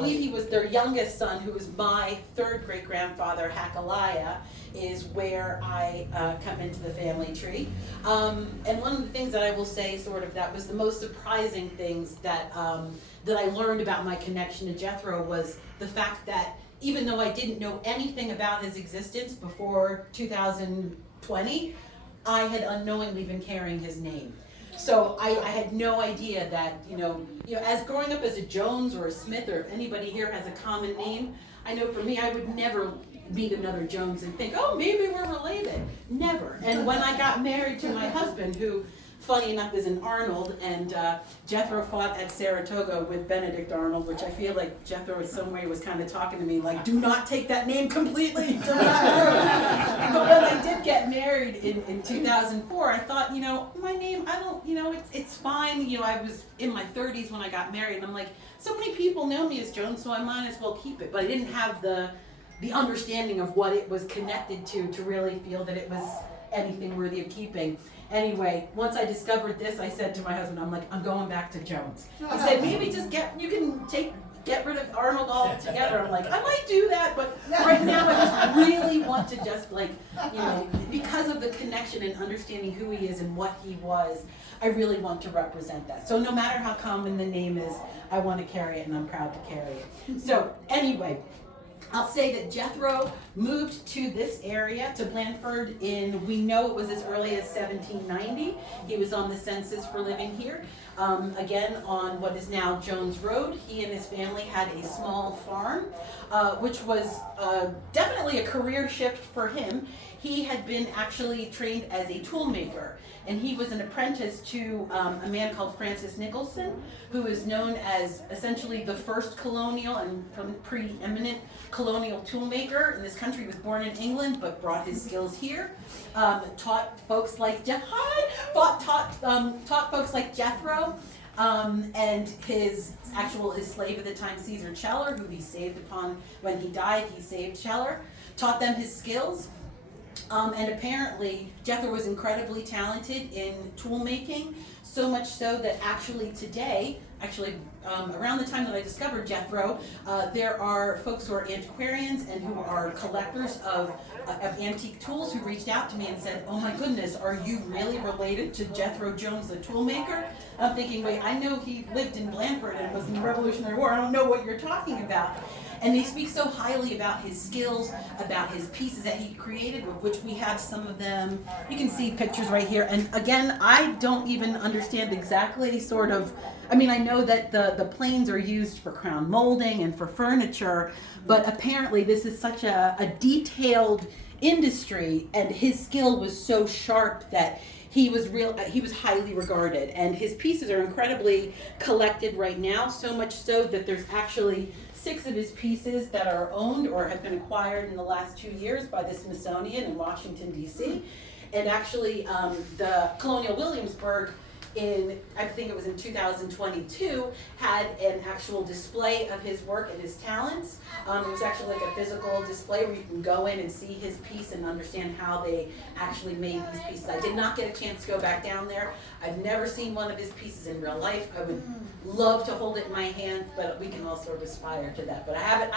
believe he was their youngest son, who was my third great-grandfather, Hakaliah, is where I come into the family tree. And one of the things that I will say, sort of, that was the most surprising things that I learned about my connection to Jethro was the fact that even though I didn't know anything about his existence before 2020, I had unknowingly been carrying his name. So I had no idea that, as growing up as a Jones or a Smith, or if anybody here has a common name, I know for me, I would never meet another Jones and think, oh, maybe we're related. Never. And when I got married to my husband, who, funny enough, is an Arnold, and Jethro fought at Saratoga with Benedict Arnold, which I feel like Jethro in some way was kind of talking to me like, do not take that name completely. But when I did get married in 2004, I thought, my name, it's fine. I was in my 30s when I got married, and I'm like, so many people know me as Jones, so I might as well keep it. But I didn't have the understanding of what it was connected to really feel that it was anything worthy of keeping. Anyway, once I discovered this, I said to my husband, I'm going back to Jones. He said, maybe just get rid of Arnold altogether. I'm like, I might do that, but right now I just really want to because of the connection and understanding who he is and what he was, I really want to represent that. So no matter how common the name is, I want to carry it, and I'm proud to carry it. So anyway, I'll say that Jethro moved to this area, to Blandford, we know it was as early as 1790. He was on the census for living here. Again, on what is now Jones Road. He and his family had a small farm, which was definitely a career shift for him. He had been actually trained as a tool maker, and he was an apprentice to a man called Francis Nicholson, who is known as essentially the first colonial and preeminent colonial tool maker in this country. He was born in England, but brought his skills here. Taught folks like folks like Jethro, and his slave at the time, Caesar Cheller, who he saved upon when he died. He saved Cheller, taught them his skills. And apparently Jethro was incredibly talented in tool making, so much so that today, around the time that I discovered Jethro, there are folks who are antiquarians and who are collectors of antique tools who reached out to me and said, oh my goodness, are you really related to Jethro Jones, the tool maker? I'm thinking, wait, I know he lived in Blandford and was in the Revolutionary War. I don't know what you're talking about. And they speak so highly about his skills, about his pieces that he created, of which we have some of them. You can see pictures right here. And again, I don't even understand exactly I know that the planes are used for crown molding and for furniture, but apparently this is such a detailed industry, and his skill was so sharp that he was highly regarded, and his pieces are incredibly collected right now, so much so that there's actually 6 of his pieces that are owned or have been acquired in the last 2 years by the Smithsonian in Washington, D.C. And actually, the Colonial Williamsburg I think it was in 2022, had an actual display of his work and his talents. It was actually like a physical display where you can go in and see his piece and understand how they actually made these pieces. I did not get a chance to go back down there. I've never seen one of his pieces in real life. I would love to hold it in my hand, but we can all sort of aspire to that. But I haven't.